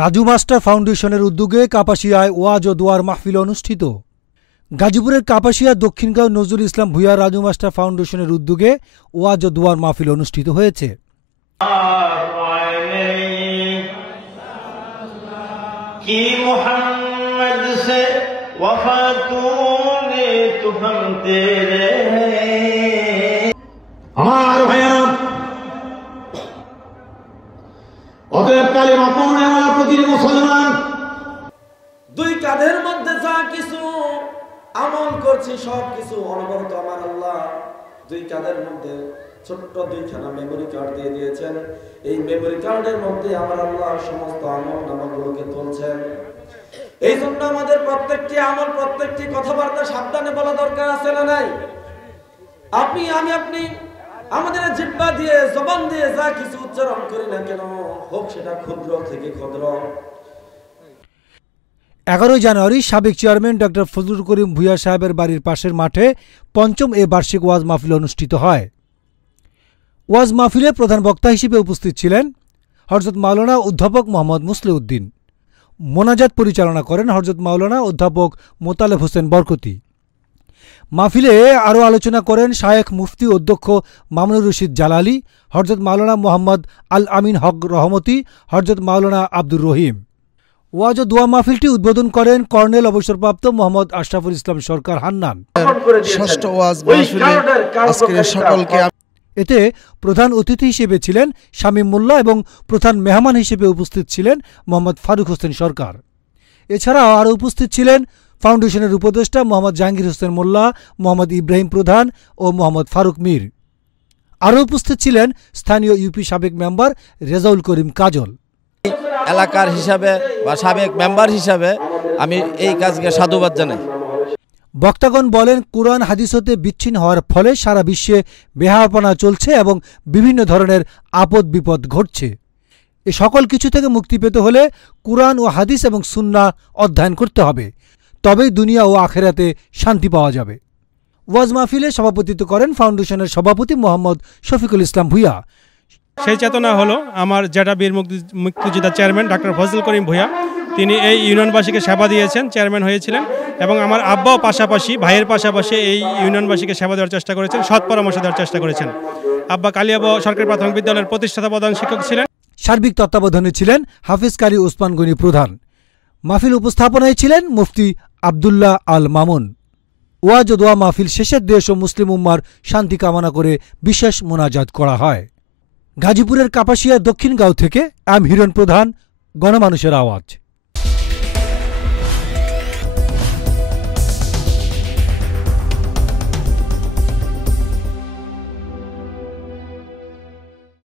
Raju master ফাউন্ডেশনের উদ্যোগে কাপাসিয়ায় ওয়াজ ও দোয়ার মাহফিল অনুষ্ঠিত। গাজীপুরের কাপাসিয়া দক্ষিণগাঁও নজরুল ইসলাম ভূঁইয়া রাজু মাস্টার ফাউন্ডেশনের উদ্যোগে ওয়াজ ও দোয়ার মাহফিল অনুষ্ঠিত হয়েছে। আমার ভাইয়েরা, অতএব কালিমা পড়ে আমরা প্রতিটি মুসলমান দুই কাঁধের মধ্যে যা কিছু আমল করছি সব কিছু অনবরত আমার আল্লাহ দুই কাঁধের মধ্যে ছোট্ট দুইখানা মেমোরি কার্ড দিয়ে দিয়েছেন। এই মেমোরি কার্ডের মধ্যে আমার আল্লাহ সমস্ত আমল নামাগুলোকে তুলছেন। এই জন্য আমাদের প্রত্যেকটি আমল, প্রত্যেকটি কথাবার্তা সাবধানে বলা দরকার আছে না নাই? আপনি আমাদের জিহ্বা দিয়ে, জবান দিয়ে যা কিছু উচ্চারণ করি না কেন, হোক সেটা ক্ষুদ্র থেকে ক্ষুদ্র। 11 জানুয়ারি সাবেক চেয়ারম্যান ডক্টর ফজলুল করিম ভূঁইয়া সাহেবের বাড়ির পাশের মাঠে পঞ্চম এ বার্ষিক ওয়াজ মাহফিল অনুষ্ঠিত হয়। ওয়াজ মাহফিলে প্রধান বক্তা হিসেবে উপস্থিত ছিলেন হযরত মাওলানা অধ্যাপক মোহাম্মদ মুসলিউদ্দিন। মোনাজাত পরিচালনা করেন হযরত মাওলানা অধ্যাপক মোতালেব হোসেন বরকতি। মাহফিলে আরও আলোচনা করেন শায়েখ মুফতি অধ্যক্ষ মামুনুর রশিদ জালালি, হযরত মাওলানা মোহাম্মদ আল আমিন হক রহমতি, হযরত মাওলানা আব্দুর রহিম। ওয়াজ ও দোয়া মাহফিলটি উদ্বোধন করেন কর্নেল অবসরপ্রাপ্ত মোহাম্মদ আশরাফুল ইসলাম সরকার হান্নান। ষষ্ঠ ওয়াজ মাহফিলে আজকের সকলকে এতে প্রধান অতিথি হিসেবে ছিলেন শামীম মোল্লা এবং প্রধান মেহমান হিসেবে উপস্থিত ছিলেন মোহাম্মদ ফারুক হোসেন সরকার। এছাড়াও আরও উপস্থিত ছিলেন ফাউন্ডেশনের উপদেষ্টা মোহাম্মদ জাহাঙ্গীর হোসেন মোল্লা, মোহাম্মদ ইব্রাহিম প্রধান ও মোহাম্মদ ফারুক মীর। আরও উপস্থিত ছিলেন স্থানীয় ইউপি সাবেক মেম্বার রেজাউল করিম কাজল। এলাকার হিসাবে বা সাবেক মেম্বার হিসাবে আমি এই কাজকে সাধুবাদ জানাই। বক্তাগণ বলেন, কুরআন হাদিস হতে বিচ্ছিন্ন হওয়ার ফলে সারা বিশ্বে বেহায়াপনা চলছে এবং বিভিন্ন ধরনের আপদ বিপদ ঘটছে। এ সকল কিছু থেকে মুক্তি পেতে হলে কুরআন ও হাদিস এবং সুন্নাহ অধ্যয়ন করতে হবে, তবেই দুনিয়া ও আখেরাতে শান্তি পাওয়া যাবে। ওয়াজ মাহফিলে সভাপতিত্ব করেন ফাউন্ডেশনের সভাপতি মোহাম্মদ শফিকুল ইসলাম ভূঁইয়া। সেই চেতনা হলো আমার জেটা বীর মুক্তিযোদ্ধা চেয়ারম্যান ডক্টর ফজলুল করিম ভূঁইয়া। তিনি এই ইউনিয়নবাসীকে সেবা দিয়েছেন, চেয়ারম্যান হয়েছিলেন এবং আমার আব্বাও পাশাপাশি, ভাইয়ের পাশাপাশি এই ইউনিয়নবাসীকে সেবা দেওয়ার চেষ্টা করেছেন, সৎ পরামর্শ দেওয়ার চেষ্টা করেছেন। আব্বা কালিয়াব সরকারি প্রাথমিক বিদ্যালয়ের প্রতিষ্ঠাতা প্রধান শিক্ষক ছিলেন। সার্বিক তত্ত্বাবধানে ছিলেন হাফিজ কারি ওসমান গনি প্রধান। মাহফিল উপস্থাপনায় ছিলেন মুফতি আবদুল্লাহ আল মামুন। ওয়াজ ও দোয়া মাহফিল শেষে দেশ ও মুসলিম উম্মার শান্তি কামনা করে বিশেষ মোনাজাত করা হয়। গাজীপুরের কাপাসিয়া দক্ষিণগাঁও থেকে হিরণ প্রধান, গণমানুষের আওয়াজ।